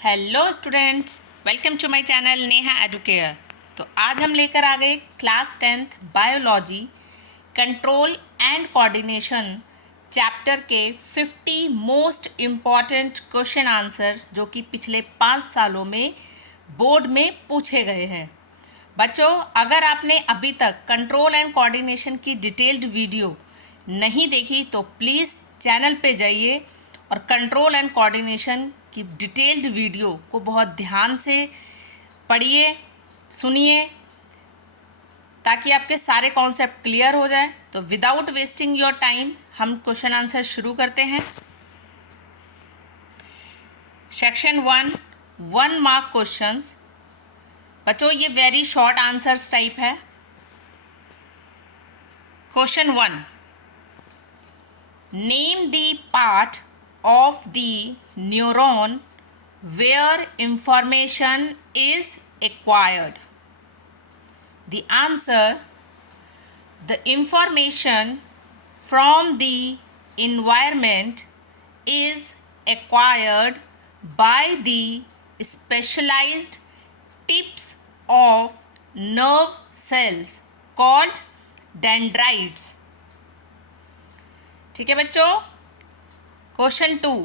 Hello students, welcome to my channel Neha Educare. तो आज हम लेकर आ गए class 10th biology control and coordination chapter के 50 मोस्ट इम्पॉर्टेंट क्वेश्चन आंसर्स जो कि पिछले 5 सालों में बोर्ड में पूछे गए हैं। बच्चों, अगर आपने अभी तक कंट्रोल एंड कोऑर्डिनेशन की डिटेल्ड वीडियो नहीं देखी तो प्लीज़ चैनल पे जाइए और कंट्रोल एंड कोऑर्डिनेशन की डिटेल्ड वीडियो को बहुत ध्यान से पढ़िए, सुनिए, ताकि आपके सारे कॉन्सेप्ट क्लियर हो जाए। तो विदाउट वेस्टिंग योर टाइम हम क्वेश्चन आंसर शुरू करते हैं। Section 1 mark questions. बच्चों, ये वेरी शॉर्ट आंसर्स टाइप है। Question 1, name the part of the neuron where information is acquired. The answer: the information from the environment is acquired by the specialized tips of nerve cells called dendrites. ठीक है बच्चों। Question 2.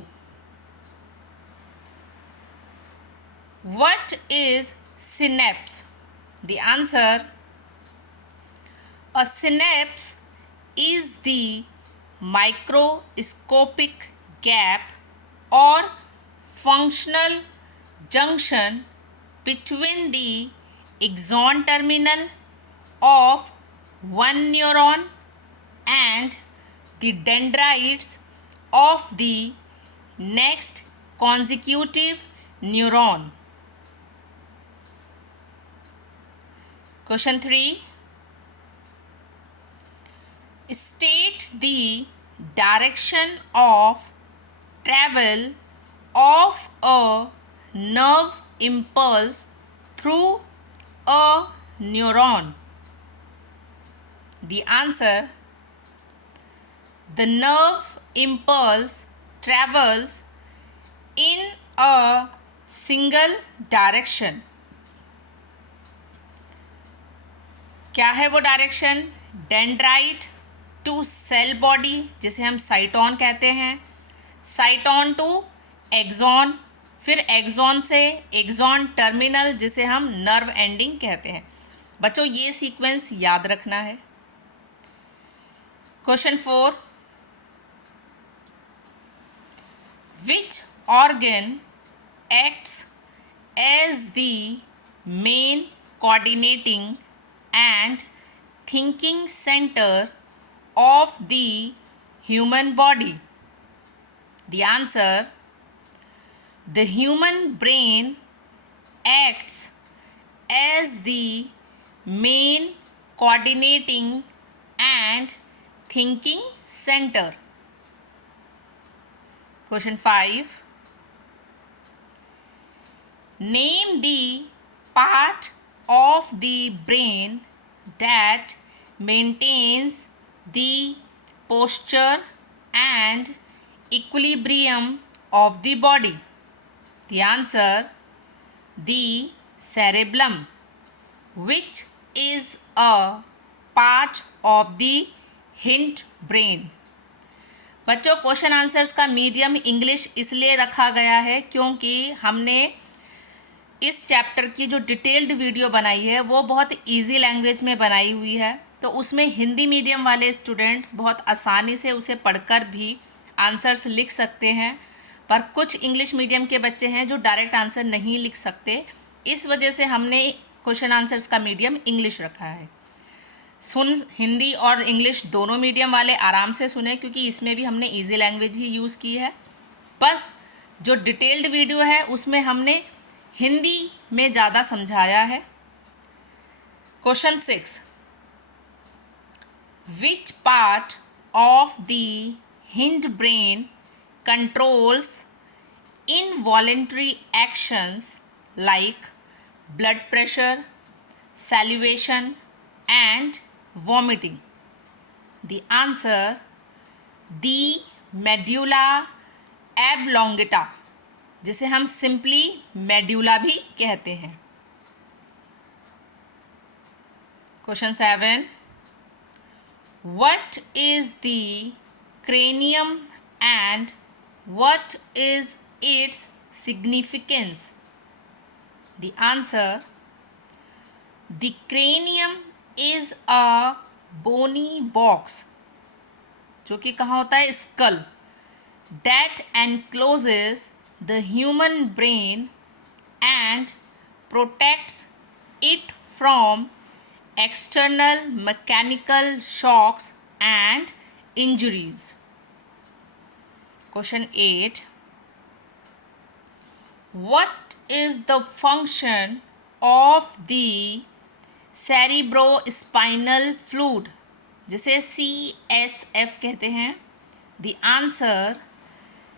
What is synapse? The answer: a synapse is the microscopic gap or functional junction between the axon terminal of one neuron and the dendrites of the next consecutive neuron. Question 3. State the direction of travel of a nerve impulse through a neuron. The answer: the nerve impulse travels in a single direction. क्या है वो direction? Dendrite to cell body, जिसे हम cyton कहते हैं, cyton to axon, फिर axon से axon terminal, जिसे हम नर्व एंडिंग कहते हैं। बच्चों, ये सीक्वेंस याद रखना है। Question 4, which organ acts as the main coordinating and thinking center of the human body? The answer: the human brain acts as the main coordinating and thinking center. Question 5. Name the part of the brain that maintains the posture and equilibrium of the body. The answer: the cerebellum, which is a part of the hindbrain. बच्चों, question answers का medium English इसलिए रखा गया है क्योंकि हमने इस chapter की जो डिटेल्ड वीडियो बनाई है वो बहुत इजी लैंग्वेज में बनाई हुई है। तो उसमें हिंदी मीडियम वाले स्टूडेंट्स बहुत आसानी से उसे पढ़कर भी आंसर्स लिख सकते हैं, पर कुछ इंग्लिश मीडियम के बच्चे हैं जो डायरेक्ट आंसर नहीं लिख सकते। इस वजह से हमने क्वेश्चन आंसर्स का मीडियम इंग्लिश रखा है। हिंदी और इंग्लिश दोनों मीडियम वाले आराम से सुने, क्योंकि इसमें भी हमने इजी लैंग्वेज ही यूज़ की है। बस जो डिटेल्ड वीडियो है उसमें हमने हिंदी में ज़्यादा समझाया है। Question 6, which part of the hind brain controls involuntary actions like blood pressure, salivation and vomiting? The answer: the medulla oblongata, जिसे हम सिंपली मेड्यूला भी कहते हैं। Question 7, what is the cranium and what is its significance? The answer, the cranium is a bony box जो कि कहाँ होता है, skull, that encloses the human brain and protects it from external mechanical shocks and injuries. Question 8, what is the function of the cerebrospinal fluid जिसे CSF कहते हैं? The answer,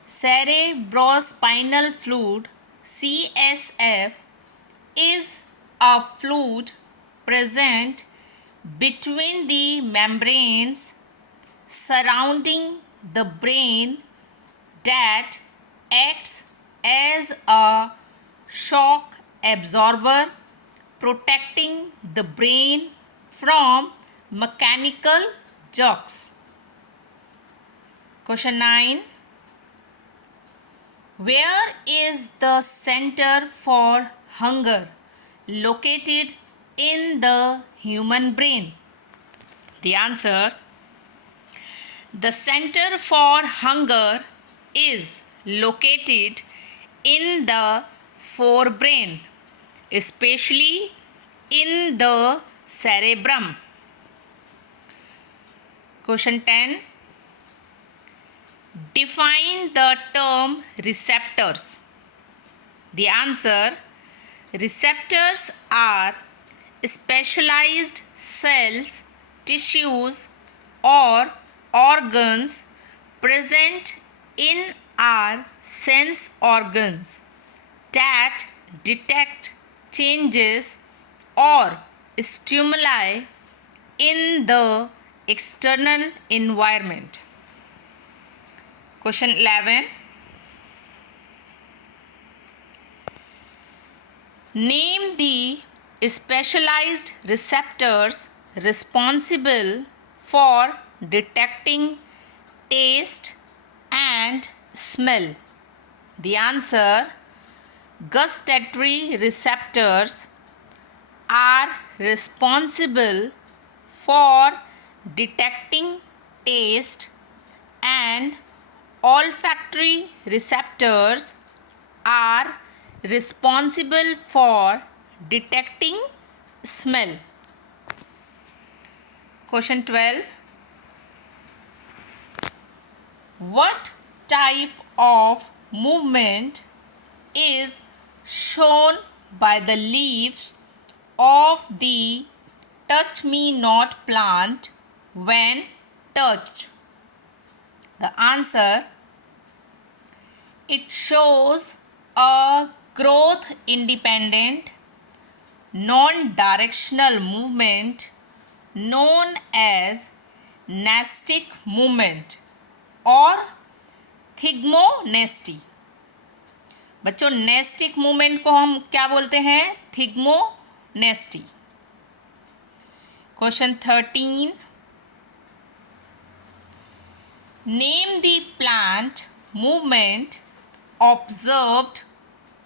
cerebrospinal fluid CSF is a fluid present between the membranes surrounding the brain that acts as a shock absorber, protecting the brain from mechanical jerks. Question 9, where is the center for hunger located in the human brain? The answer, the center for hunger is located in the forebrain, especially in the cerebrum. Question 10, define the term receptors. The answer, receptors are specialized cells, tissues, or organs present in our sense organs that detect changes or stimuli in the external environment. Question 11, name the specialized receptors responsible for detecting taste and smell. The answer, gustatory receptors are responsible for detecting taste, and olfactory receptors are responsible for detecting smell. Question 12, what type of movement is shown by the leaves of the touch me not plant when touched? The answer, it shows a growth independent non-directional movement known as nastic movement और thigmonasty. बच्चों, nastic movement को हम क्या बोलते हैं? Thigmonasty. Question 13, name the plant movement observed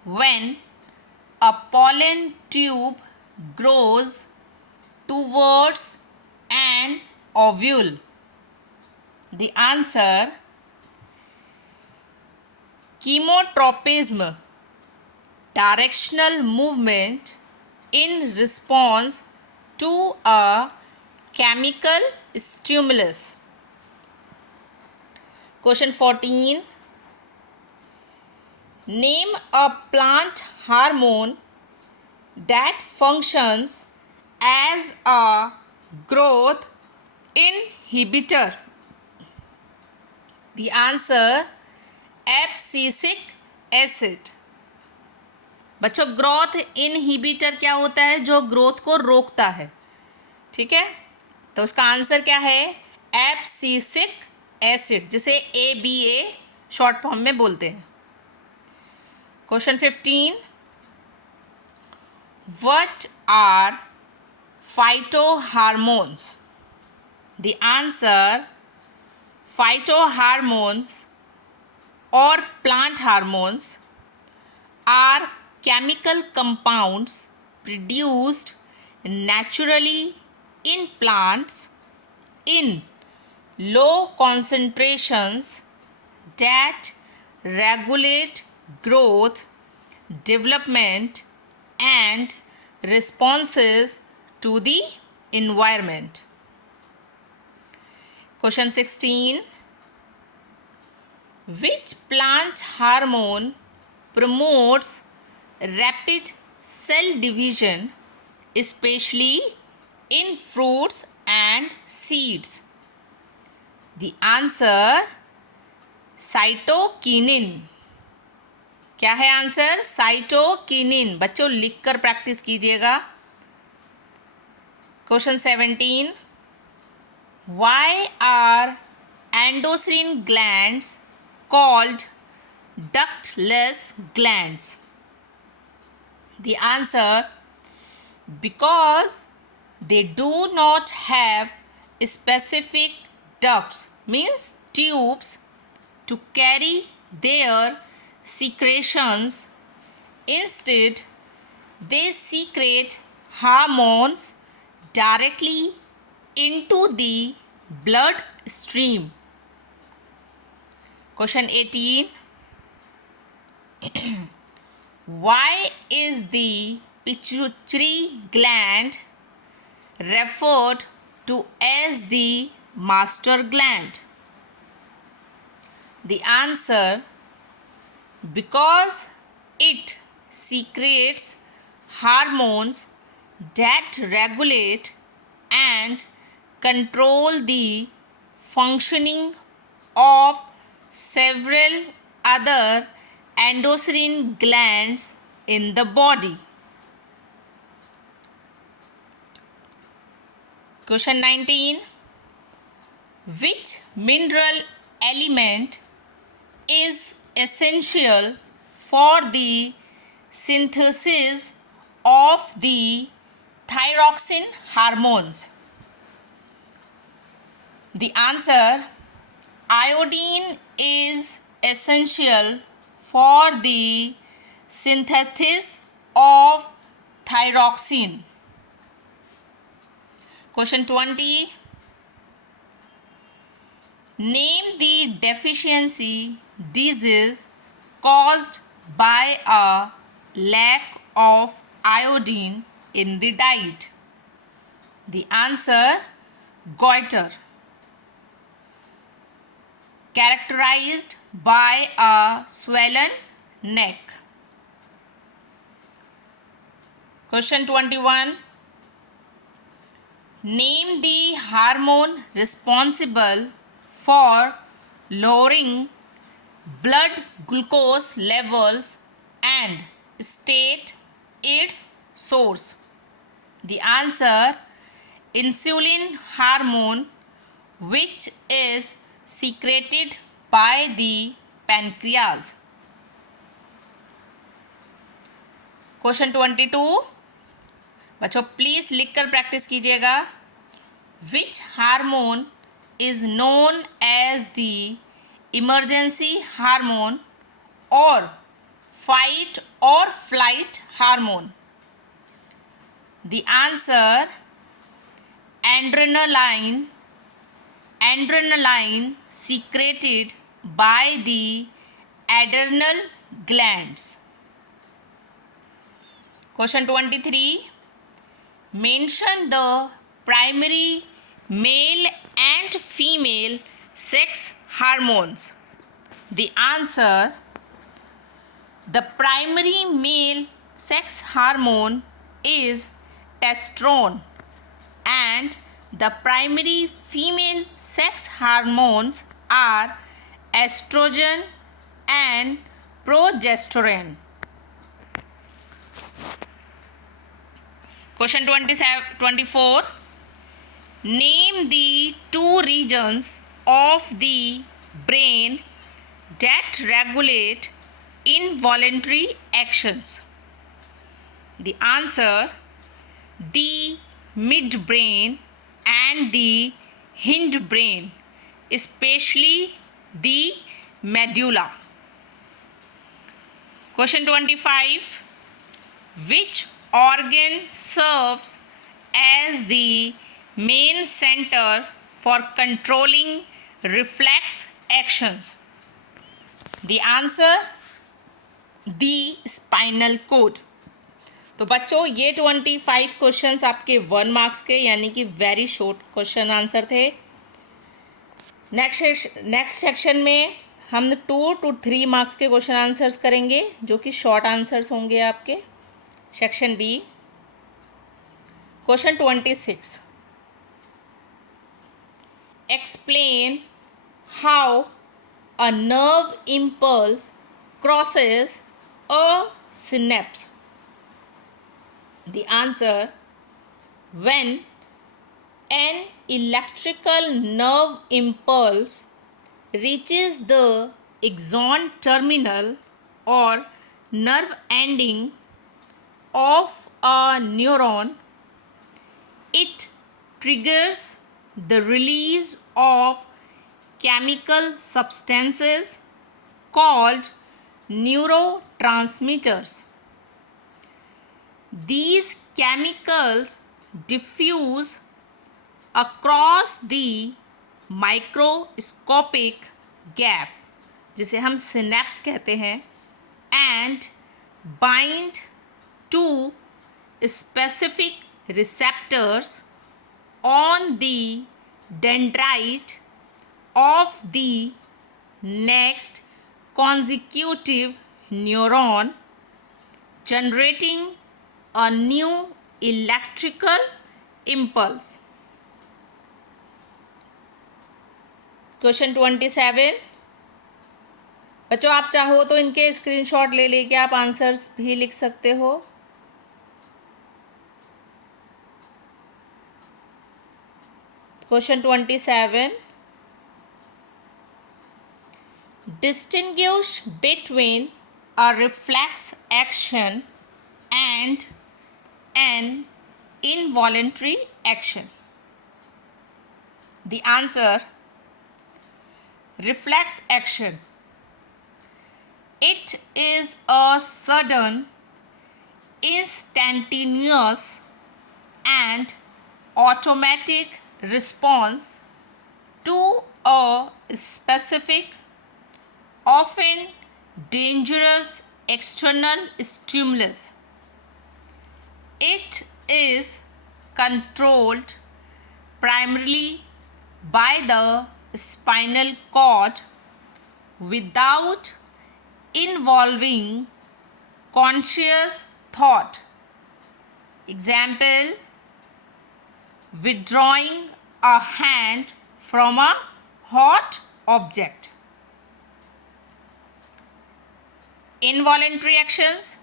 when a pollen tube grows towards an ovule. The answer, chemotropism, directional movement in response to a chemical stimulus. Question 14, name a plant hormone that functions as a growth inhibitor. The answer, abscisic acid. बच्चों, growth inhibitor क्या होता है? जो growth को रोकता है। ठीक है, तो उसका आंसर क्या है? एब्सिसिक एसिड, जिसे ABA शॉर्ट फॉर्म में बोलते हैं। Question 15. What are phytohormones? The answer: phytohormones or plant hormones are chemical compounds produced naturally in plants in low concentrations that regulate growth, development, and responses to the environment. Question 16. Which plant hormone promotes rapid cell division, especially in fruits and seeds? The answer: cytokinin. क्या है answer? Cytokinin. बच्चों लिखकर practice कीजिएगा. Question 17. Why are endocrine glands called ductless glands? The answer: because they do not have specific ducts, means tubes, to carry their secretions. Instead, they secrete hormones directly into the blood stream. Question 18. Why is the pituitary gland referred to as the master gland? The answer: because it secretes hormones that regulate and control the functioning of several other endocrine glands in the body. Question 19. Which mineral element is essential for the synthesis of the thyroxine hormones? The answer: iodine is essential for the synthesis of thyroxine. Question 20. Name the deficiency disease caused by a lack of iodine in the diet. The answer: goiter, characterized by a swollen neck. Question 21. Name the hormone responsible for lowering blood glucose levels and state its source. The answer: insulin hormone, which is secreted by the pancreas. Question 22. बच्चों please लिखकर practice कीजिएगा. Which hormone is known as the emergency hormone or fight or flight hormone? The answer: adrenaline. Adrenaline secreted by the adrenal glands. Question 23. Mention the primary male and female sex hormones. The answer: the primary male sex hormone is testosterone and the primary female sex hormones are estrogen and progesterone. Question 24. Name the two regions of the brain that regulate involuntary actions? The answer, the midbrain and the hindbrain, especially the medulla. Question 25. Which organ serves as the main center for controlling reflex actions? The answer, the spinal cord. तो बच्चों ये 25 questions आपके 1 marks के यानी कि very short question answer थे. Next section में हम 2 to 3 मार्क्स के क्वेश्चन आंसर्स करेंगे जो कि शॉर्ट आंसर्स होंगे आपके. Section B. Question 26. Explain how a nerve impulse crosses a synapse. The answer, when an electrical nerve impulse reaches the axon terminal or nerve ending of a neuron, it triggers the release of chemical substances called neurotransmitters. These chemicals diffuse across the microscopic gap, जिसे हम synapse कहते हैं, and bind to specific receptors on the dendrite of the next consecutive neuron, generating a new electrical impulse. Question 27. बच्चों आप चाहो तो इनके screenshot ले लेके आप आंसर्स भी लिख सकते हो. Question 27. Distinguish between a reflex action and an involuntary action. The answer, reflex action. It is a sudden, instantaneous and automatic response to a specific, often dangerous external stimulus. It is controlled primarily by the spinal cord without involving conscious thought. Example, withdrawing a hand from a hot object. Involuntary actions.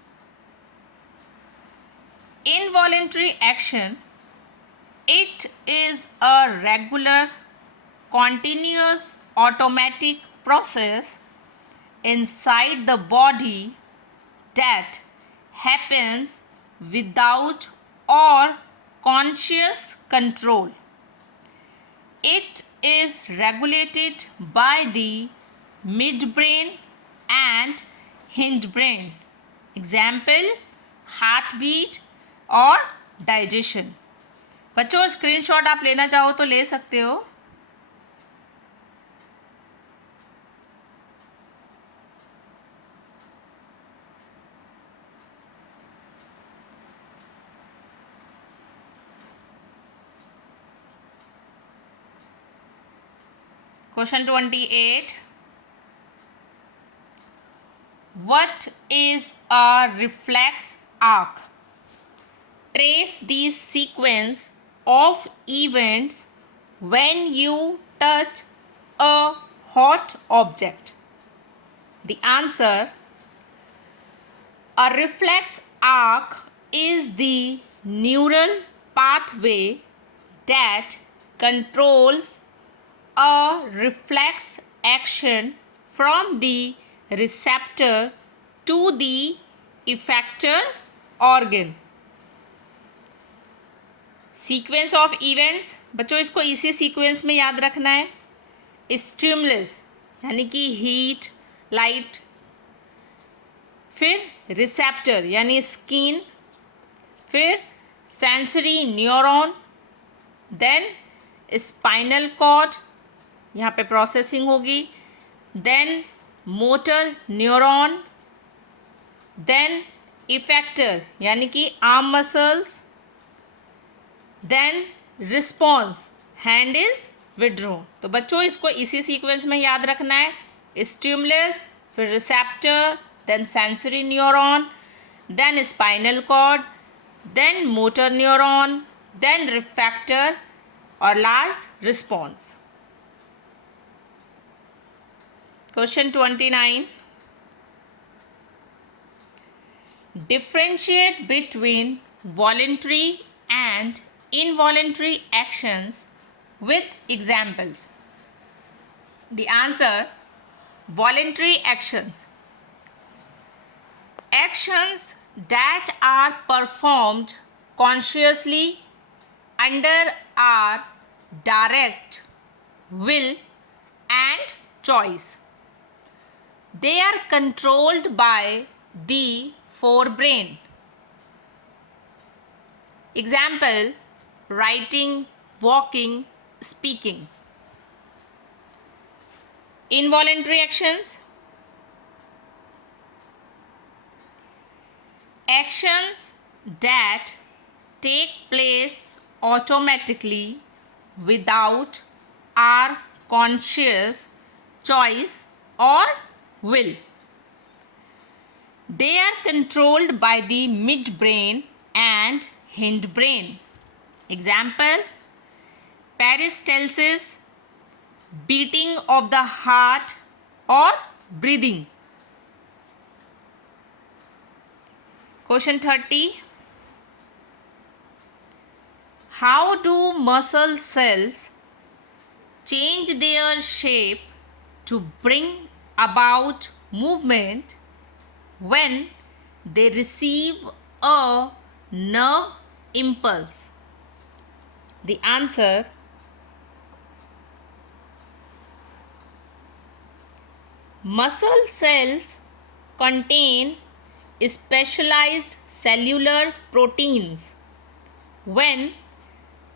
Involuntary action, it is a regular, continuous, automatic process inside the body that happens without or conscious control. It is regulated by the midbrain and hindbrain. Example, heartbeat और digestion. बच्चों screenshot आप लेना चाहो तो ले सकते हो. Question 28. What is a reflex arc? Trace the sequence of events when you touch a hot object. The answer, a reflex arc is the neural pathway that controls a reflex action from the receptor to the effector organ. Sequence of events, बच्चों इसको इसी sequence में याद रखना है. Stimulus यानी कि heat, light, फिर रिसेप्टर यानी स्किन, फिर sensory neuron, then spinal cord, यहाँ पे प्रोसेसिंग होगी, then motor neuron, then effector यानी कि arm muscles, then response, hand is withdraw. तो बच्चों इसको इसी सीक्वेंस में याद रखना है. स्टिमुलस, फिर receptor, then sensory neuron, then spinal cord, then motor neuron, then effector और last response. Question 29. Differentiate between voluntary and involuntary actions with examples. The answer: voluntary actions. Actions that are performed consciously under our direct will and choice. They are controlled by the forebrain. Example: writing, walking, speaking. Involuntary actions. Actions that take place automatically without our conscious choice or will. They are controlled by the midbrain and hindbrain. Example: peristalsis, beating of the heart or breathing. Question 30. How do muscle cells change their shape to bring about movement when they receive a nerve impulse? The answer: muscle cells contain specialized cellular proteins. When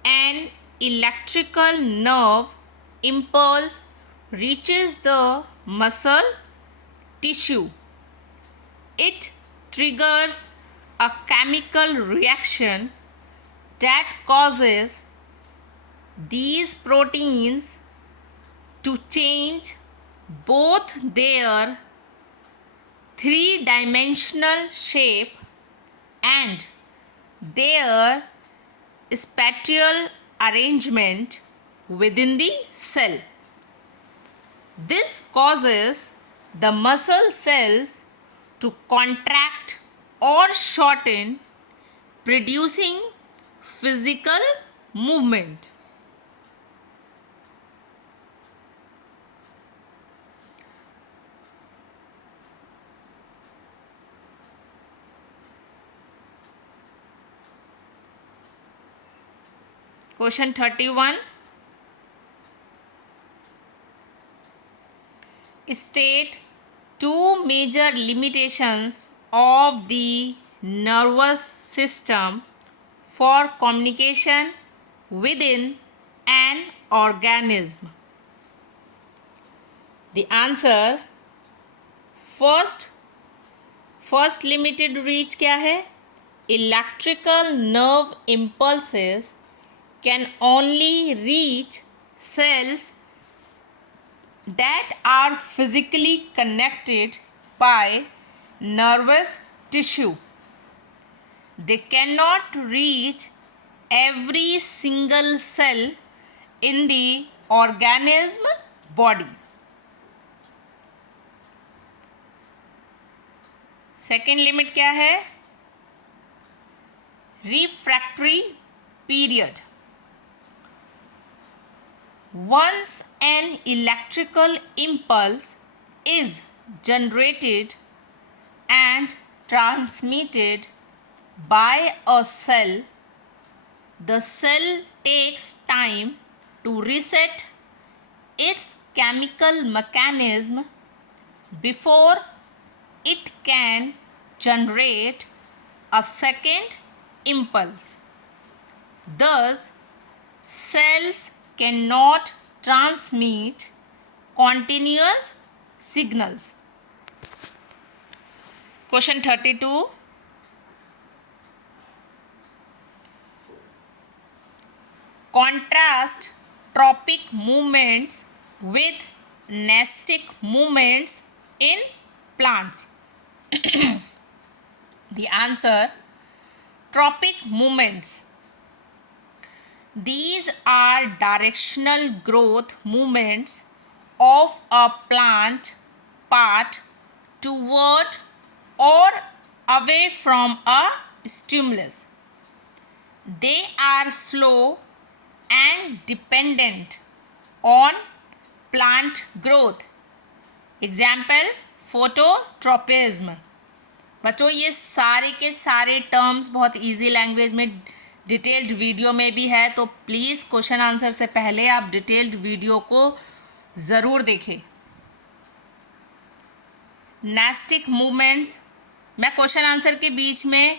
an electrical nerve impulse reaches the muscle tissue, it triggers a chemical reaction that causes these proteins to change both their three-dimensional shape and their spatial arrangement within the cell. This causes the muscle cells to contract or shorten, producing physical movement. Question 31. State two major limitations of the nervous system for communication within an organism. The answer: first limited reach क्या है? Electrical nerve impulses can only reach cells that are physically connected by nervous tissue. They cannot reach every single cell in the organism body. Second limit क्या है? Refractory period. Once an electrical impulse is generated and transmitted by a cell, the cell takes time to reset its chemical mechanism before it can generate a second impulse. Thus, cells cannot transmit continuous signals. Question 32. Contrast tropic movements with nestic movements in plants. The answer: tropic movements. These are directional growth movements of a plant part toward or away from a stimulus. They are slow and dependent on plant growth. Example: phototropism. बच्चों ये सारे के सारे terms बहुत easy language में detailed video में भी है, तो प्लीज़ क्वेश्चन आंसर से पहले आप डिटेल्ड वीडियो को ज़रूर देखें. नेस्टिक मूवमेंट्स, मैं क्वेश्चन आंसर के बीच में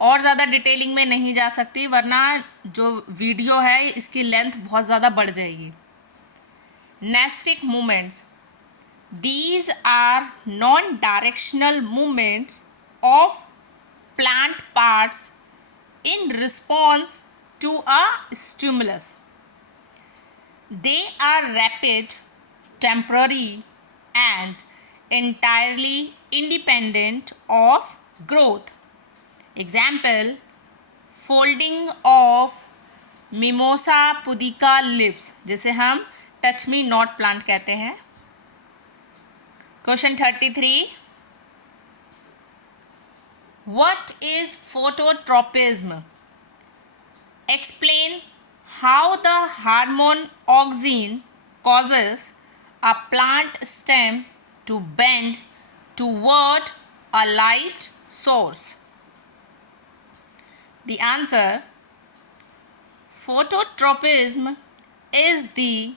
और ज़्यादा डिटेलिंग में नहीं जा सकती, वरना जो वीडियो है इसकी लेंथ बहुत ज़्यादा बढ़ जाएगी. Nastic movements, these are non-directional movements of plant parts in response to a stimulus. They are rapid, temporary, and entirely independent of growth. Example: folding of mimosa pudica leaves, जिसे हम touch me not plant कहते हैं. Question 33. What is phototropism? Explain how the hormone auxin causes a plant stem to bend toward a light source. The answer: phototropism is the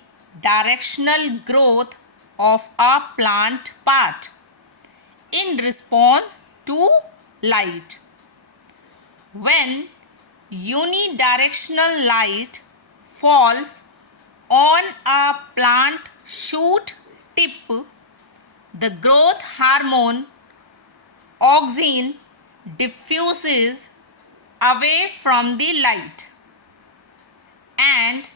directional growth of a plant part in response to light. When unidirectional light falls on a plant shoot tip, the growth hormone auxin diffuses away from the light and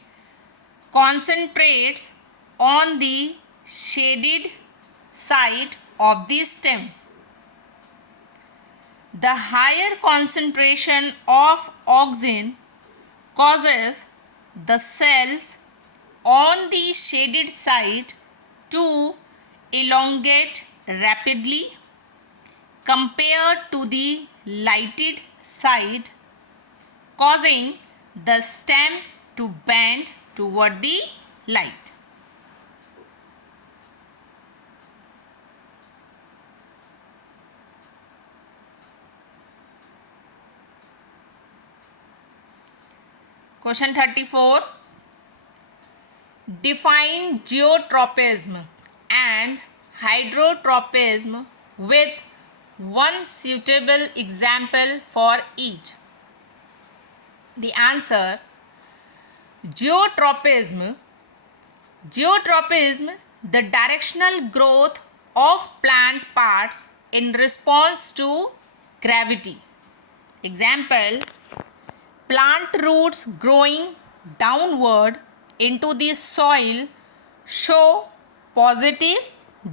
concentrates on the shaded side of the stem. The higher concentration of auxin causes the cells on the shaded side to elongate rapidly compared to the lighted side, causing the stem to bend toward the light. Question 34. Define geotropism and hydrotropism with one suitable example for each. The answer: geotropism, the directional growth of plant parts in response to gravity. Example: plant roots growing downward into the soil show positive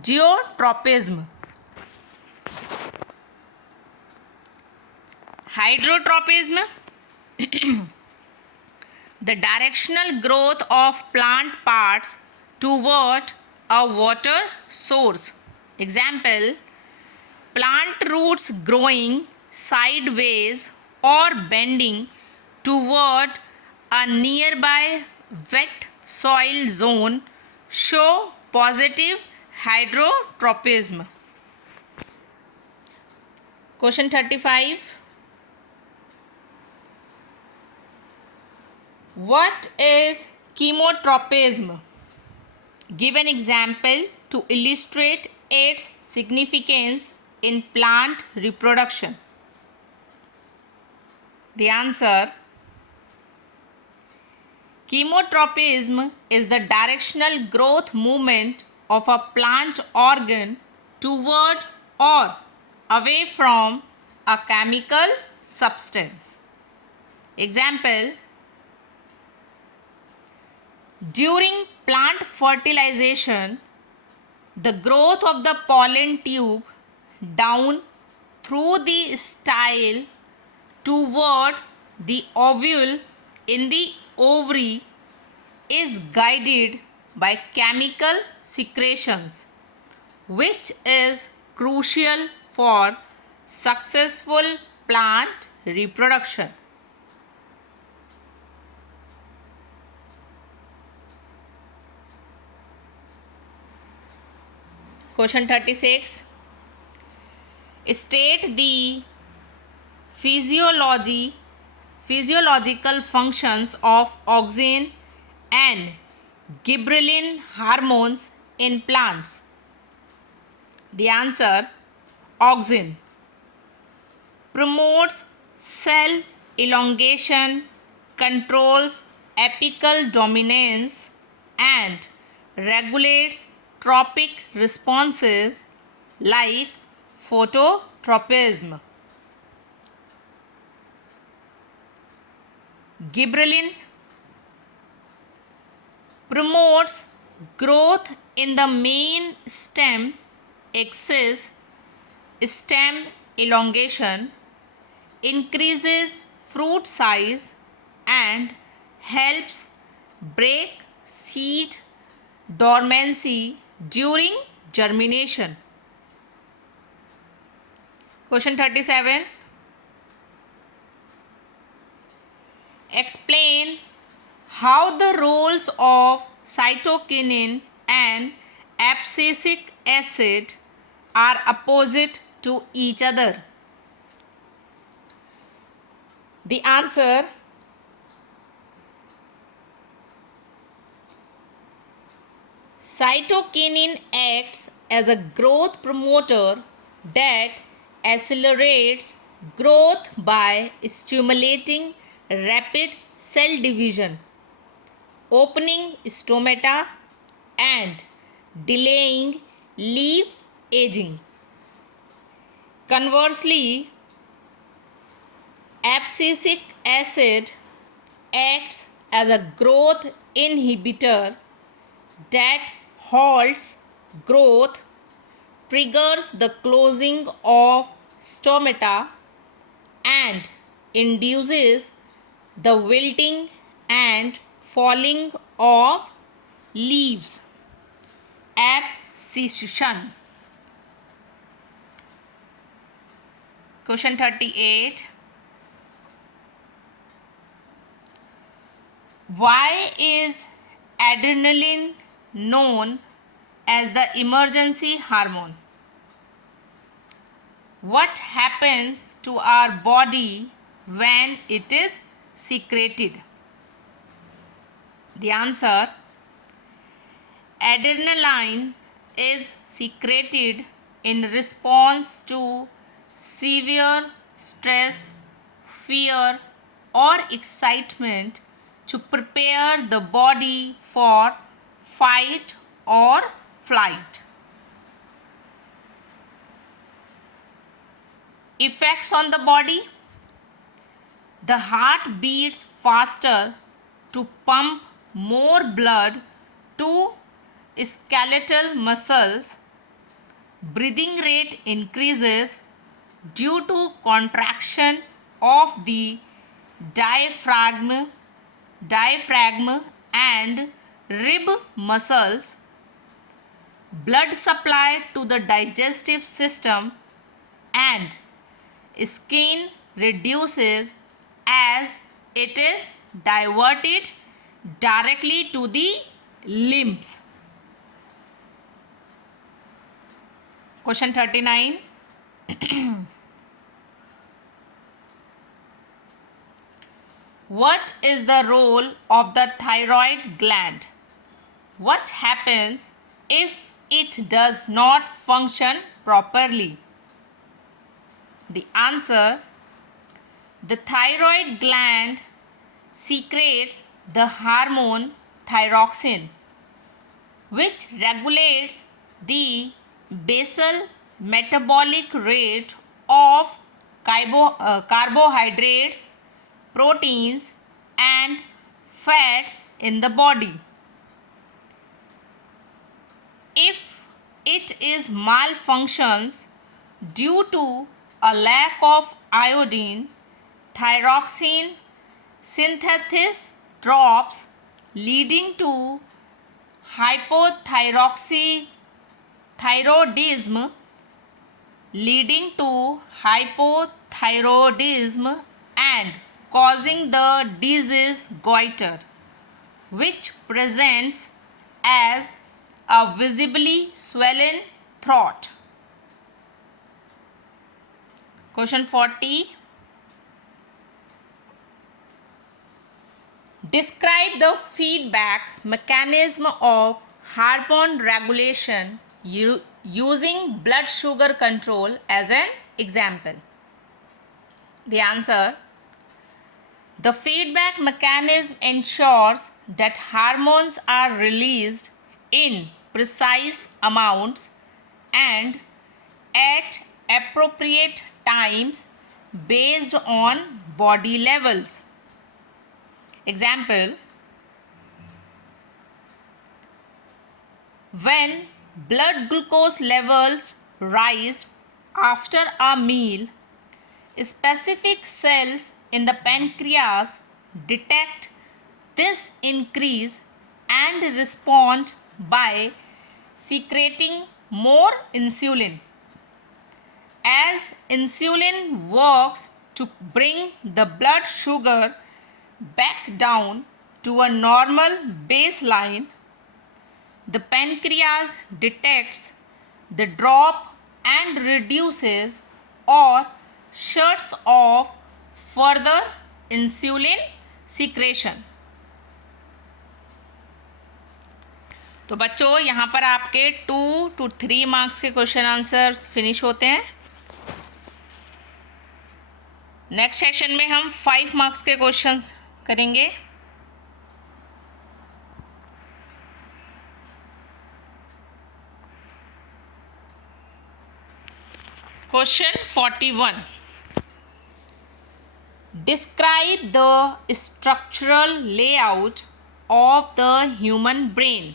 geotropism. Hydrotropism, the directional growth of plant parts toward a water source. Example: plant roots growing sideways or bending toward a nearby wet soil zone show positive hydrotropism. Question 35. What is chemotropism? Give an example to illustrate its significance in plant reproduction. The answer: chemotropism is the directional growth movement of a plant organ toward or away from a chemical substance. Example: during plant fertilization, the growth of the pollen tube down through the style toward the ovule in the ovary is guided by chemical secretions, which is crucial for successful plant reproduction. Question 36. State the physiological functions of auxin and gibberellin hormones in plants. The answer: auxin promotes cell elongation, controls apical dominance, and regulates tropic responses like phototropism. Gibberellin promotes growth in the main stem axis, stem elongation, increases fruit size, and helps break seed dormancy during germination. Question 37. Explain how the roles of cytokinin and abscisic acid are opposite to each other. The answer: cytokinin acts as a growth promoter that accelerates growth by stimulating rapid cell division, opening stomata, and delaying leaf aging. Conversely, abscisic acid acts as a growth inhibitor that halts growth, triggers the closing of stomata, and induces the wilting and falling of leaves. Abscission. Question 38. Why is adrenaline known as the emergency hormone? What happens to our body when it is secreted? The answer: adrenaline is secreted in response to severe stress, fear, or excitement to prepare the body for fight or flight. Effects on the body: the heart beats faster to pump more blood to skeletal muscles. Breathing rate increases due to contraction of the diaphragm and rib muscles. Blood supply to the digestive system and skin reduces as it is diverted directly to the limbs. Question 39. What is the role of the thyroid gland? What happens if it does not function properly? The answer: the thyroid gland secretes the hormone thyroxine, which regulates the basal metabolic rate of carbohydrates, proteins, and fats in the body. If it is malfunctions due to a lack of iodine, thyroxine synthesis drops, leading to hypothyroidism and causing the disease goiter, which presents as a visibly swollen throat. Question 40. Describe the feedback mechanism of hormone regulation using blood sugar control as an example. The answer: the feedback mechanism ensures that hormones are released in precise amounts and at appropriate times based on body levels. Example: when blood glucose levels rise after a meal, specific cells in the pancreas detect this increase and respond by secreting more insulin. As insulin works to bring the blood sugar back down to a normal baseline, the pancreas detects the drop and reduces or shuts off further insulin secretion. तो बच्चों यहाँ पर आपके 2 to 3 marks के question answers finish होते हैं. Next session में हम 5 मार्क्स के क्वेश्चंस करेंगे. Question 41. Describe the structural layout of the human brain.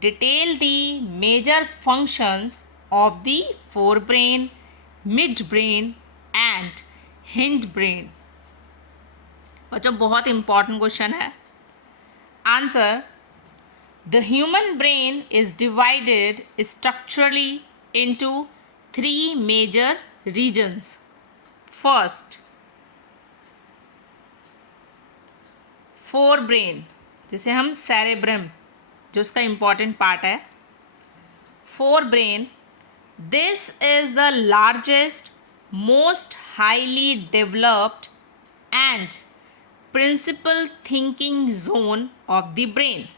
Detail the major functions of the forebrain, midbrain and hindbrain. बच्चों बहुत इंपॉर्टेंट क्वेश्चन है. Answer: the human brain is divided structurally into 3 major regions. First, forebrain, जिसे हम cerebrum, जो उसका important part है. Forebrain, this is the largest, most highly developed and principal thinking zone of the brain.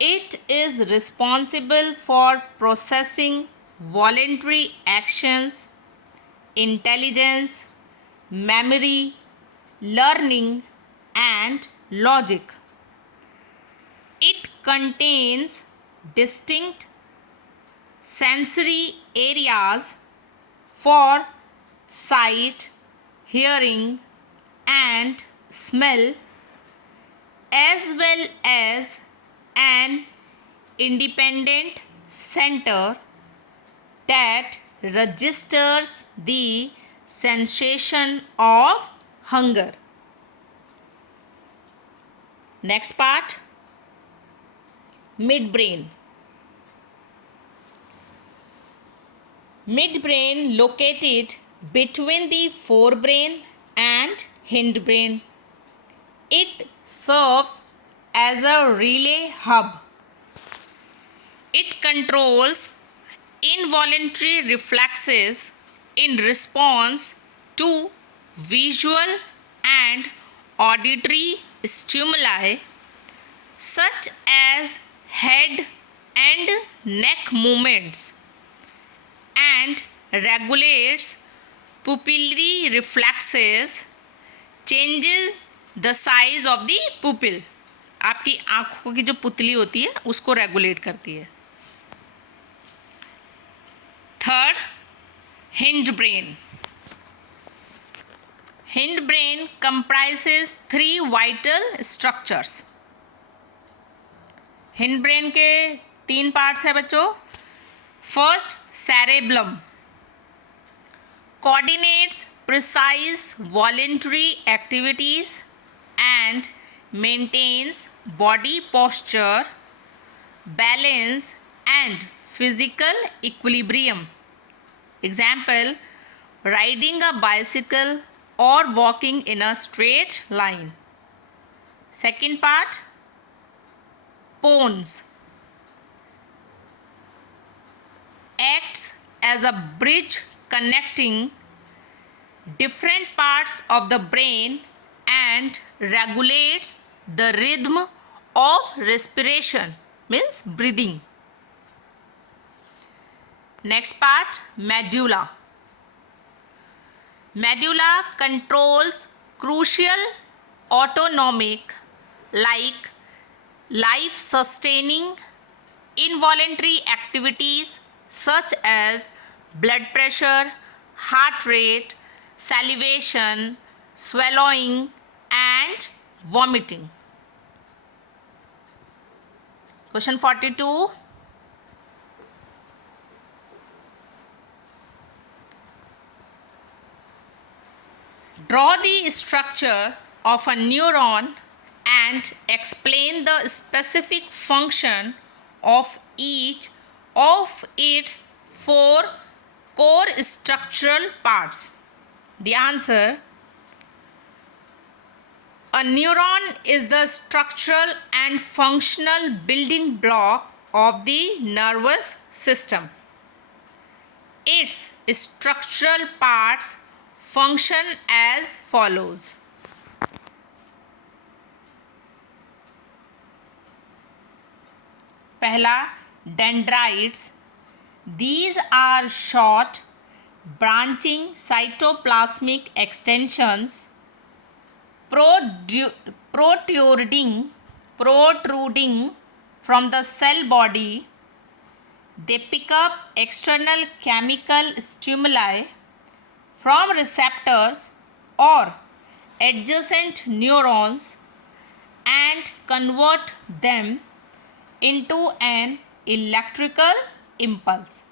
It is responsible for processing voluntary actions, intelligence, memory, learning, and logic. It contains distinct sensory areas for sight, hearing, and smell, as well as an independent center that registers the sensation of hunger. Next part, midbrain. Midbrain located between the forebrain and hindbrain. It serves as a relay hub. It controls involuntary reflexes in response to visual and auditory stimuli such as head and neck movements, and regulates pupillary reflexes, changes the size of the pupil. आपकी आँखों की जो पुतली होती है उसको regulate करती है. Third, hind brain. Hind brain comprises 3 vital structures. Hind brain के 3 पार्ट्स हैं बच्चों. First, cerebellum coordinates precise voluntary activities and maintains body posture, balance and physical equilibrium. Example, riding a bicycle or walking in a straight line. Second part, pons acts as a bridge connecting different parts of the brain and regulates the rhythm of respiration, means breathing. Next part, medulla. Medulla controls crucial autonomic like life sustaining involuntary activities such as blood pressure, heart rate, salivation, swallowing and vomiting. Question 42. Draw the structure of a neuron and explain the specific function of each of its 4 core structural parts. The answer: a neuron is the structural and functional building block of the nervous system. Its structural parts function as follows. पहला, dendrites. These are short branching cytoplasmic extensions protruding from the cell body. They pick up external chemical stimuli from receptors or adjacent neurons and convert them into an electrical impulse.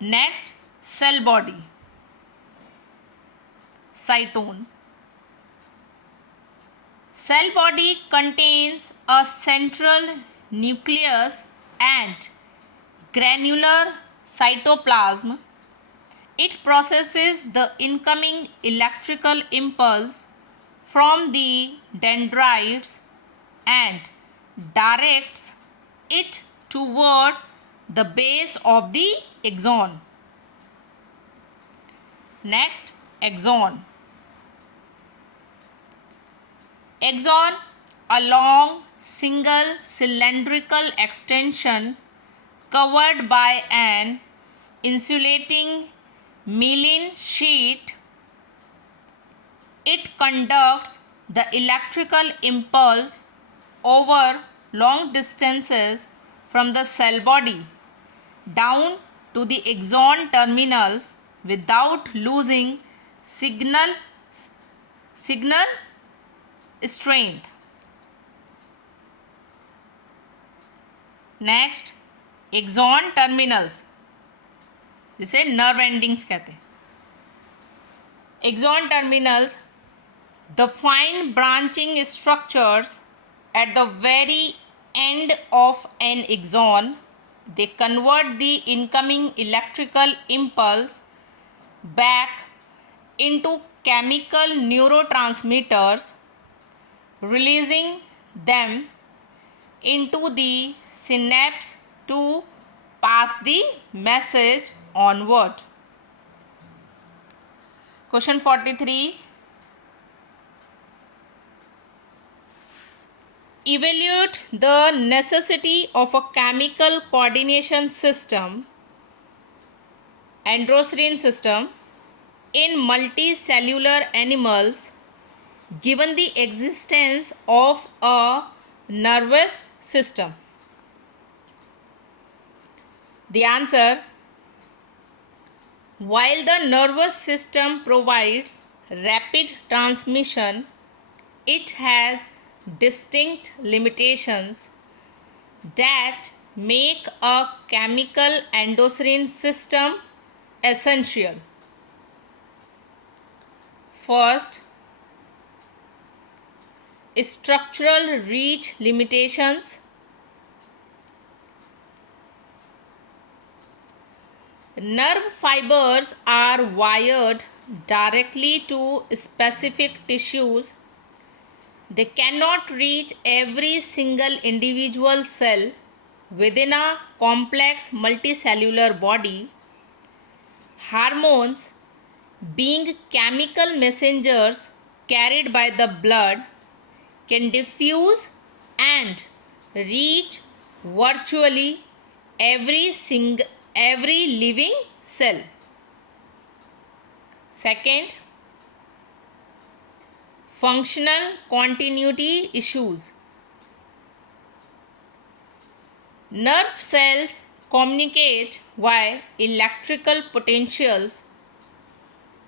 Next, cell body. Cytone. Cell body contains a central nucleus and granular cytoplasm. It processes the incoming electrical impulse from the dendrites and directs it toward the base of the axon. Next, axon. Axon, a long single cylindrical extension covered by an insulating myelin sheet. It conducts the electrical impulse over long distances from the cell body down to the axon terminals without losing signal strength. Next, axon terminals, जिसे nerve endings कहते हैं. Axon terminals, the fine branching structures at the very end of an axon. They convert the incoming electrical impulse back into chemical neurotransmitters, releasing them into the synapse to pass the message onward. Question 43. Evaluate the necessity of a chemical coordination system, endocrine system, in multicellular animals given the existence of a nervous system. The answer: while the nervous system provides rapid transmission, it has distinct limitations that make a chemical endocrine system essential. First, structural reach limitations. Nerve fibers are wired directly to specific tissues. They cannot reach every single individual cell within a complex multicellular body. Hormones, being chemical messengers carried by the blood, can diffuse and reach virtually every living cell. Second, functional continuity issues. Nerve cells communicate via electrical potentials.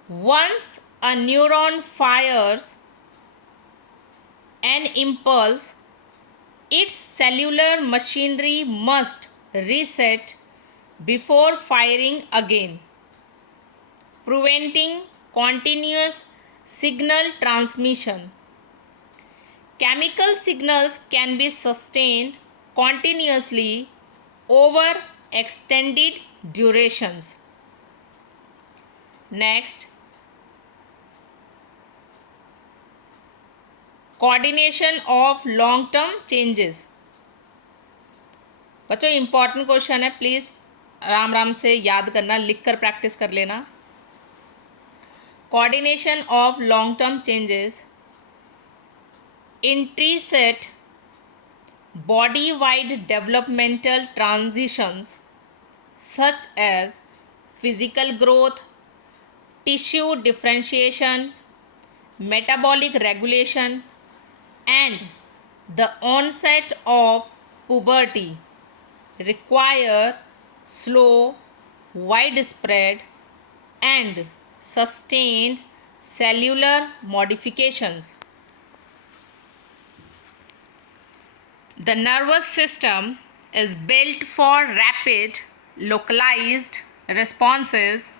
Once a neuron fires an impulse, its cellular machinery must reset before firing again, preventing continuous signal transmission. Chemical signals can be sustained continuously over extended durations. Next, coordination of long term changes. बच्चों important question है, please आराम आराम से याद करना, लिख कर practice कर लेना. Coordination of long term changes intersect body wide developmental transitions such as physical growth, tissue differentiation, metabolic regulation, and the onset of puberty require slow, widespread, and sustained cellular modifications. The nervous system is built for rapid, localized responses,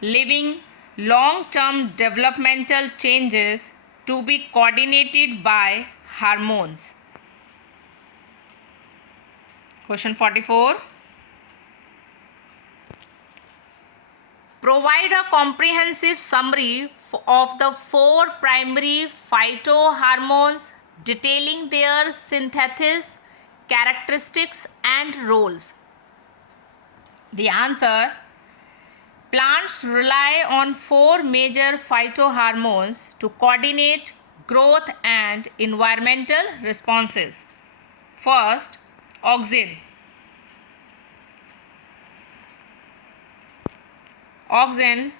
leaving long-term developmental changes to be coordinated by hormones. Question 44. Provide a comprehensive summary of the four primary phytohormones detailing their synthesis, characteristics, and roles. The answer: plants rely on four major phytohormones to coordinate growth and environmental responses. First, auxin. Auxin,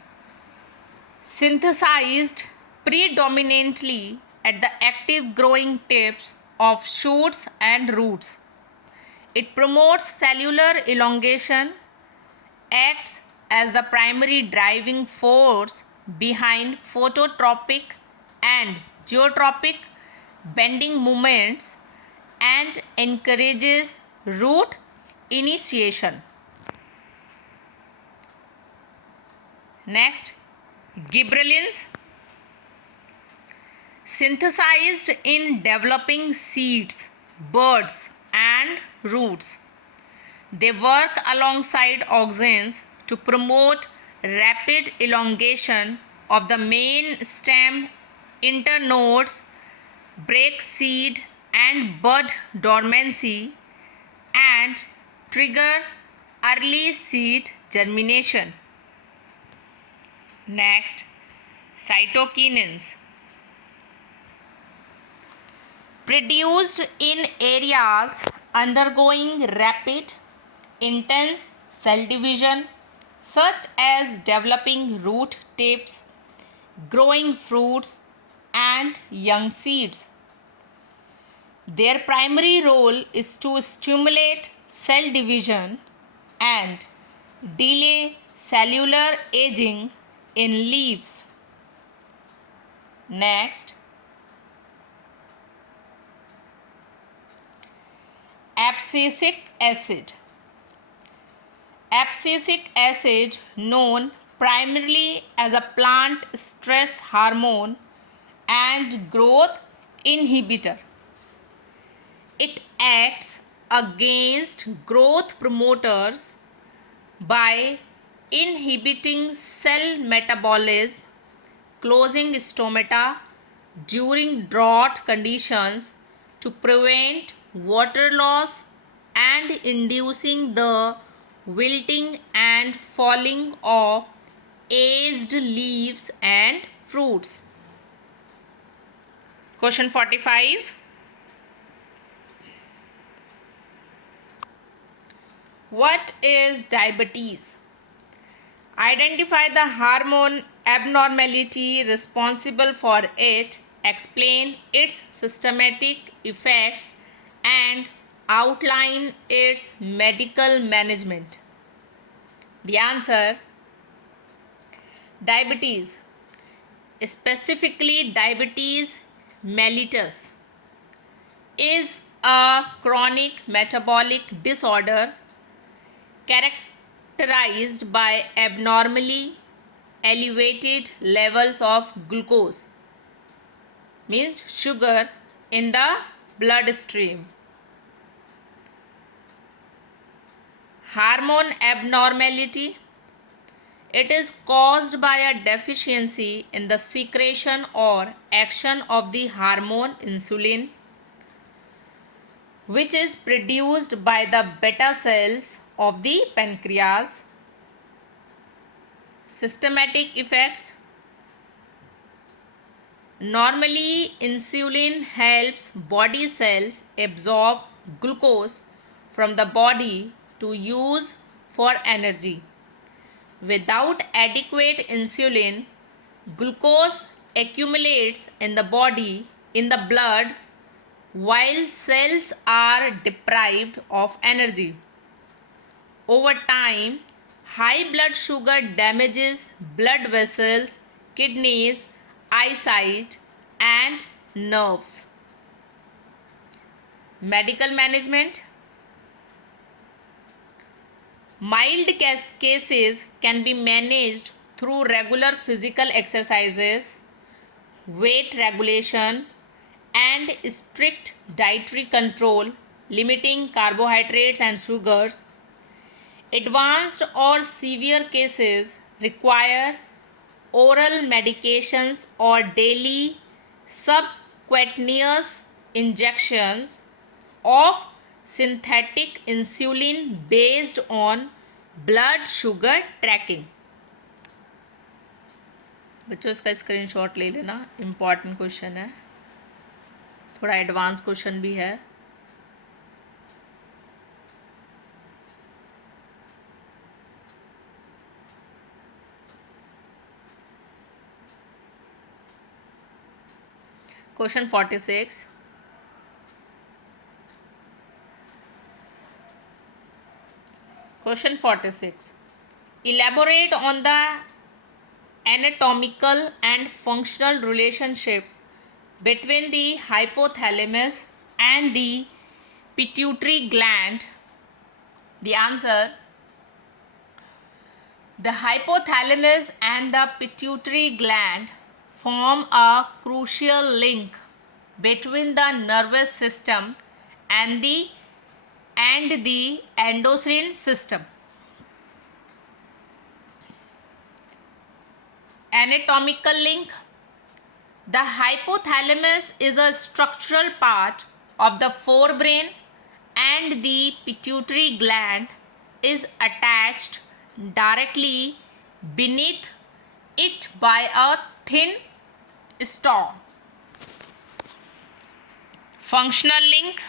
synthesized predominantly at the active growing tips of shoots and roots. It promotes cellular elongation, acts as the primary driving force behind phototropic and geotropic bending movements, and encourages root initiation. Next, gibberellins, synthesized in developing seeds, buds, and roots. They work alongside auxins to promote rapid elongation of the main stem internodes, break seed and bud dormancy, and trigger early seed germination. Next, cytokinins produced in areas undergoing rapid, intense cell division, such as developing root tips, growing fruits, and young seeds. Their primary role is to stimulate cell division and delay cellular aging in leaves. Next, abscisic acid. Abscisic acid, known primarily as a plant stress hormone and growth inhibitor, it acts against growth promoters by inhibiting cell metabolism, closing stomata during drought conditions to prevent water loss and inducing the wilting and falling of aged leaves and fruits. Question 45. What is diabetes? Identify the hormone abnormality responsible for it, explain its systematic effects, and outline its medical management. The answer: diabetes, specifically diabetes mellitus, is a chronic metabolic disorder characterized by abnormally elevated levels of glucose, means sugar, in the bloodstream. Hormone abnormality. It is caused by a deficiency in the secretion or action of the hormone insulin, which is produced by the beta cells of the pancreas. Systematic effects. Normally, insulin helps body cells absorb glucose from the body to use for energy. Without adequate insulin, glucose accumulates in the body, in the blood, while cells are deprived of energy. Over time, high blood sugar damages blood vessels, kidneys, eyesight, and nerves. Medical management. Mild cases can be managed through regular physical exercises, weight regulation, and strict dietary control, limiting carbohydrates and sugars. Advanced or severe cases require oral medications or daily subcutaneous injections of synthetic insulin based on blood sugar tracking. बच्चों इसका screenshot ले लेना, important question है, थोड़ा advance question भी है. Question 46. Question 46. Elaborate on the anatomical and functional relationship between the hypothalamus and the pituitary gland. The answer: the hypothalamus and the pituitary gland form a crucial link between the nervous system and the endocrine system. Anatomical link. The hypothalamus is a structural part of the forebrain and the pituitary gland is attached directly beneath it by a thin straw. Functional link.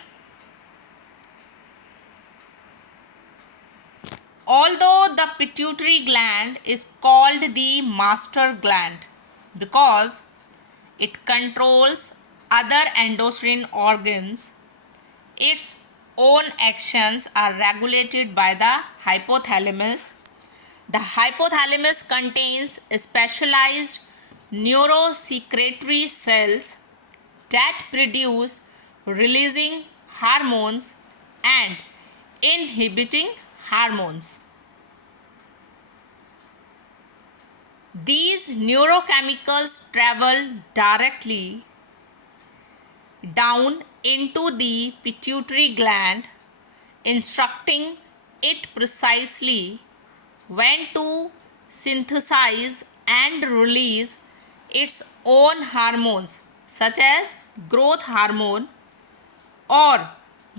Although the pituitary gland is called the master gland because it controls other endocrine organs, its own actions are regulated by the hypothalamus. The hypothalamus contains specialized neurosecretory cells that produce releasing hormones and inhibiting hormones. These neurochemicals travel directly down into the pituitary gland, instructing it precisely when to synthesize and release its own hormones, such as growth hormone, or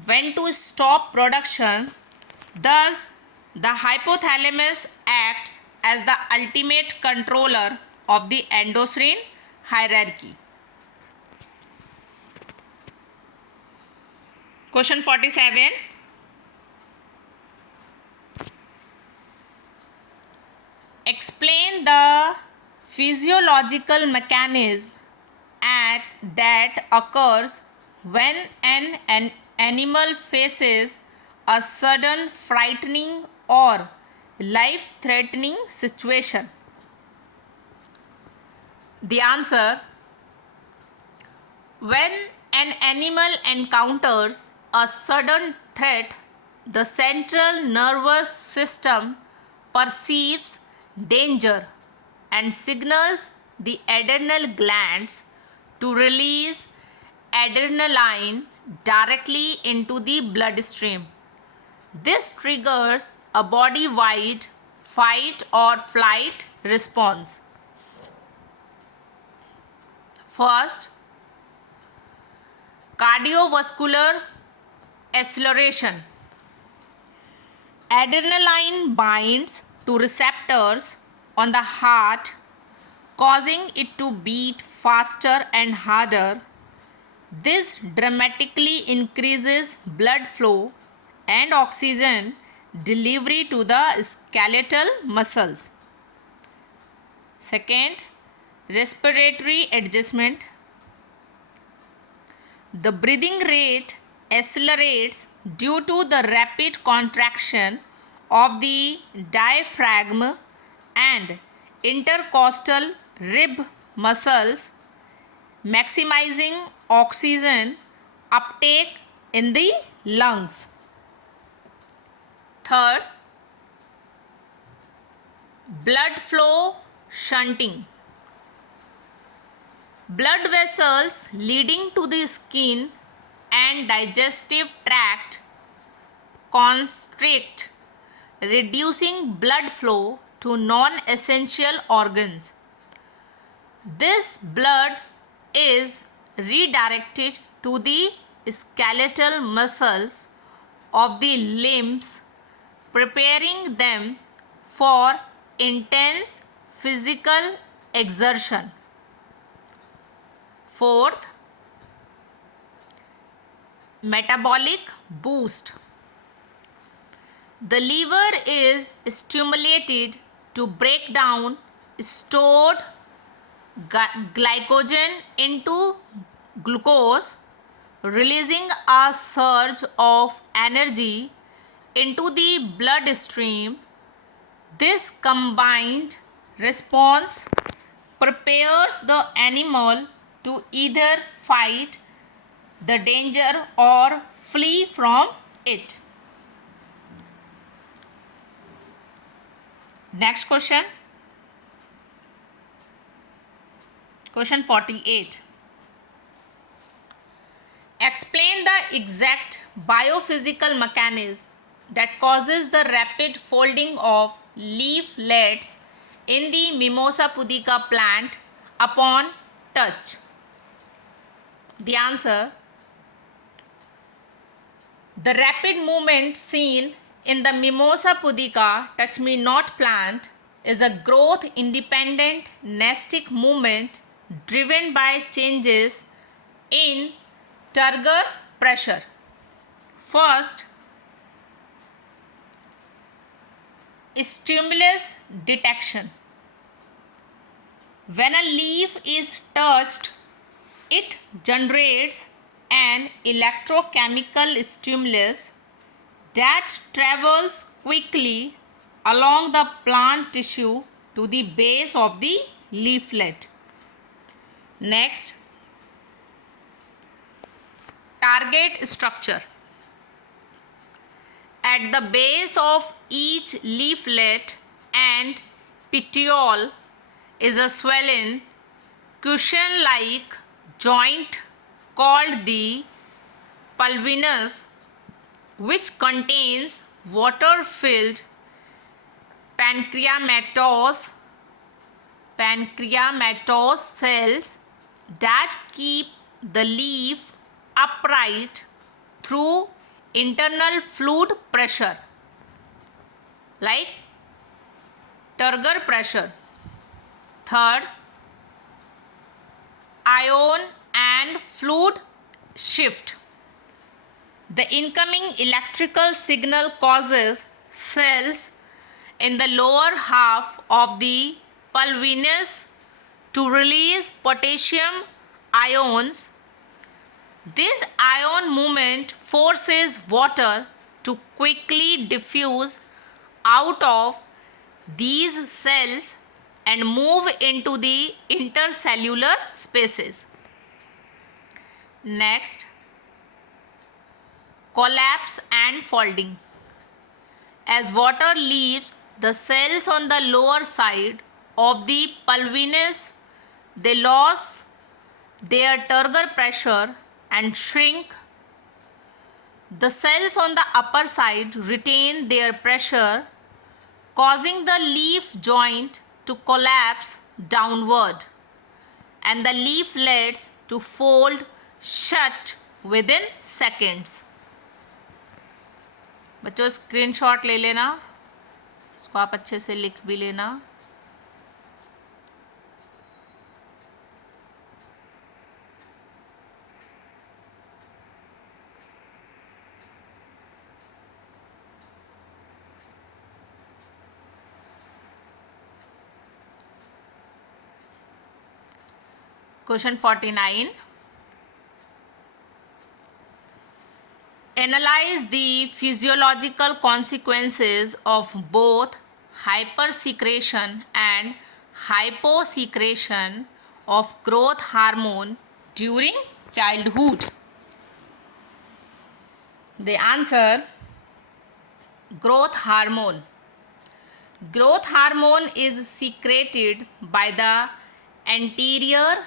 when to stop production. Thus, the hypothalamus acts as the ultimate controller of the endocrine hierarchy. Question 47. Explain the physiological mechanism that occurs when an animal faces a sudden frightening or life-threatening situation. The answer: when an animal encounters a sudden threat, the central nervous system perceives danger and signals the adrenal glands to release adrenaline directly into the bloodstream. This triggers a body-wide fight or flight response. First, cardiovascular acceleration. Adrenaline binds to receptors on the heart, causing it to beat faster and harder. This dramatically increases blood flow and oxygen delivery to the skeletal muscles. Second, respiratory adjustment. The breathing rate accelerates due to the rapid contraction of the diaphragm and intercostal rib muscles, maximizing oxygen uptake in the lungs. Third, blood flow shunting. Blood vessels leading to the skin and digestive tract constrict, reducing blood flow to non-essential organs. This blood is redirected to the skeletal muscles of the limbs, preparing them for intense physical exertion. Fourth, metabolic boost. The liver is stimulated to break down stored glycogen into glucose, releasing a surge of energy into the bloodstream. This combined response prepares the animal to either fight the danger or flee from it. Next question. Question 48. Explain the exact biophysical mechanism that causes the rapid folding of leaflets in the Mimosa pudica plant upon touch. The answer: the rapid movement seen in the Mimosa pudica touch me not plant is a growth independent nestic movement driven by changes in turgor pressure. First, stimulus detection. When a leaf is touched, it generates an electrochemical stimulus that travels quickly along the plant tissue to the base of the leaflet. Next, target structure. At the base of each leaflet and petiole is a swollen, cushion-like joint called the pulvinus, which contains water-filled pancreamatous cells that keep the leaf upright through internal fluid pressure like turgor pressure. Third, ion and fluid shift. The incoming electrical signal causes cells in the lower half of the pulvinus to release potassium ions. This ion movement forces water to quickly diffuse out of these cells and move into the intercellular spaces. Next, collapse and folding. As water leaves the cells on the lower side of the pulvinus, they lose their turgor pressure and shrink. The cells on the upper side retain their pressure, causing the leaf joint to collapse downward and the leaflets to fold shut within seconds. बच्चों screenshot ले लेना, इसको आप अच्छे से लिख भी लेना. Question 49. Analyze the physiological consequences of both hypersecretion and hyposecretion of growth hormone during childhood. The answer: growth hormone. Growth hormone is secreted by the anterior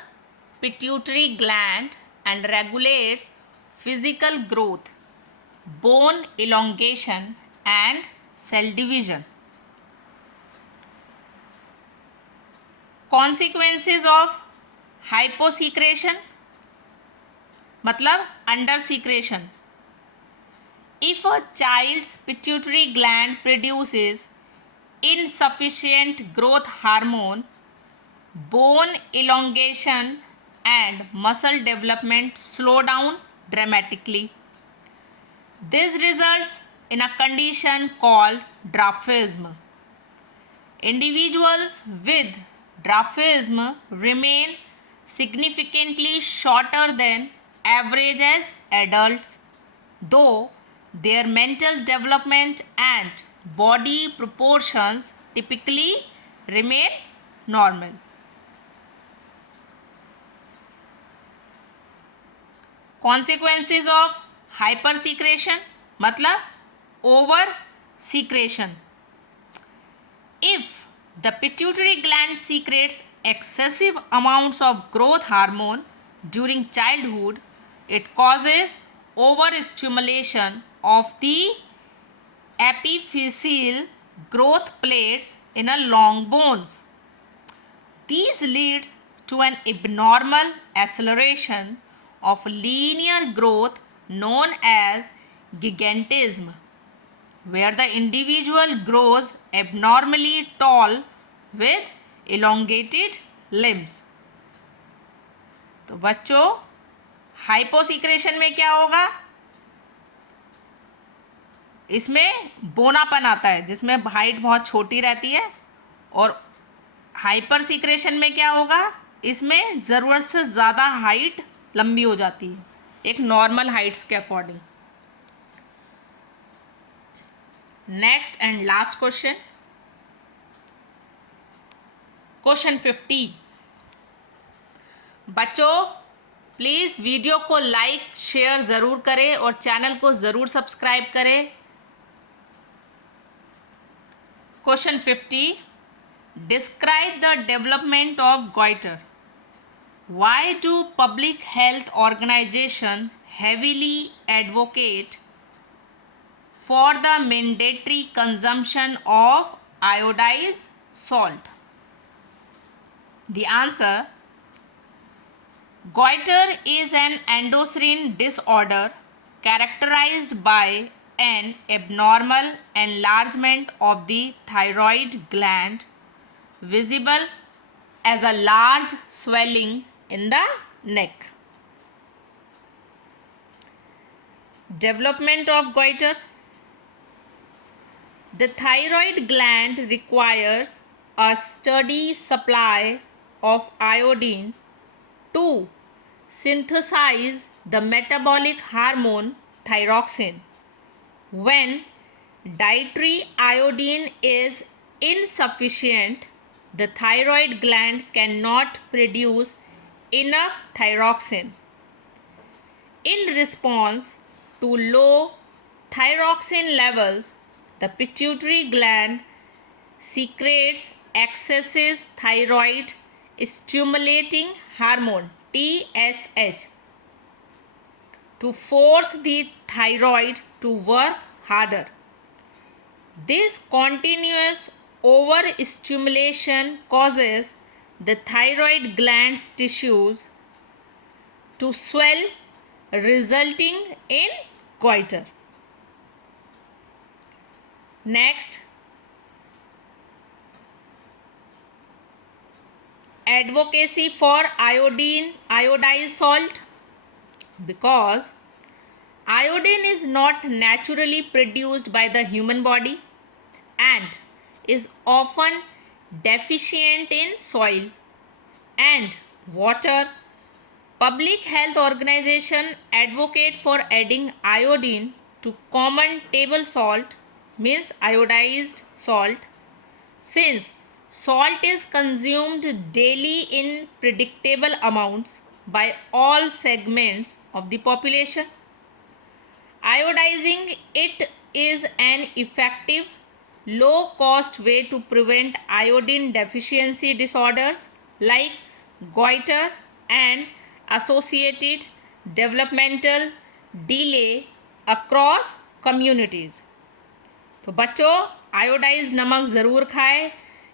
pituitary gland and regulates physical growth, bone elongation and cell division. Consequences of hyposecretion मतलब under secretion. If a child's pituitary gland produces insufficient growth hormone, bone elongation and muscle development slow down dramatically. This results in a condition called dwarfism. Individuals with dwarfism remain significantly shorter than average as adults, though their mental development and body proportions typically remain normal. Consequences of hypersecretion मतलब over secretion. If the pituitary gland secretes excessive amounts of growth hormone during childhood, it causes overstimulation of the epiphyseal growth plates in a long bones. This leads to an abnormal acceleration of linear growth known as gigantism, where the individual grows abnormally tall with elongated limbs. तो बच्चों hyposecretion में क्या होगा, इसमें बोनापन आता है जिसमें height बहुत छोटी रहती है, और हाइपर सिक्रेशन में क्या होगा, इसमें ज़रूरत से ज़्यादा हाइट लंबी हो जाती है एक नॉर्मल हाइट्स के according. Next and last question, question 50. बच्चों प्लीज़ वीडियो को लाइक शेयर ज़रूर करें और चैनल को ज़रूर सब्सक्राइब करें. Question 50. Describe the development of goiter. Why do public health organizations heavily advocate for the mandatory consumption of iodized salt? The answer: goiter is an endocrine disorder characterized by an abnormal enlargement of the thyroid gland visible as a large swelling in the neck. Development of goiter. The thyroid gland requires a steady supply of iodine to synthesize the metabolic hormone thyroxine. When dietary iodine is insufficient, the thyroid gland cannot produce enough thyroxine. In response to low thyroxine levels, the pituitary gland secretes excessive thyroid stimulating hormone TSH to force the thyroid to work harder. This continuous overstimulation causes the thyroid gland's tissues to swell, resulting in goiter. Next, advocacy for iodized salt. Because iodine is not naturally produced by the human body and is often deficient in soil and water, public health organizations advocate for adding iodine to common table salt, means iodized salt, since salt is consumed daily in predictable amounts by all segments of the population. Iodizing it is an effective, low-cost way to prevent iodine deficiency disorders like goiter and associated developmental delay across communities. तो बच्चों iodise नमक ज़रूर खाएं.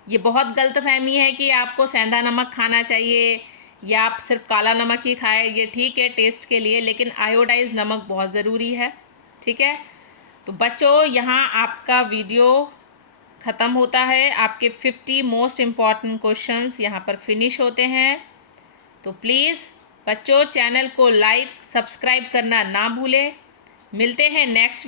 ये बहुत गलतफहमी है कि आपको सेंधा नमक खाना चाहिए या आप सिर्फ काला नमक ही खाएं. ये ठीक है टेस्ट के लिए, लेकिन आयोडाइज नमक बहुत ज़रूरी है. ठीक है, तो बच्चों यहाँ आपका वीडियो ख़त्म होता है. आपके 50 मोस्ट इम्पॉर्टेंट क्वेश्चंस यहाँ पर फिनिश होते हैं. तो प्लीज़ बच्चों चैनल को लाइक सब्सक्राइब करना ना भूलें. मिलते हैं नेक्स्ट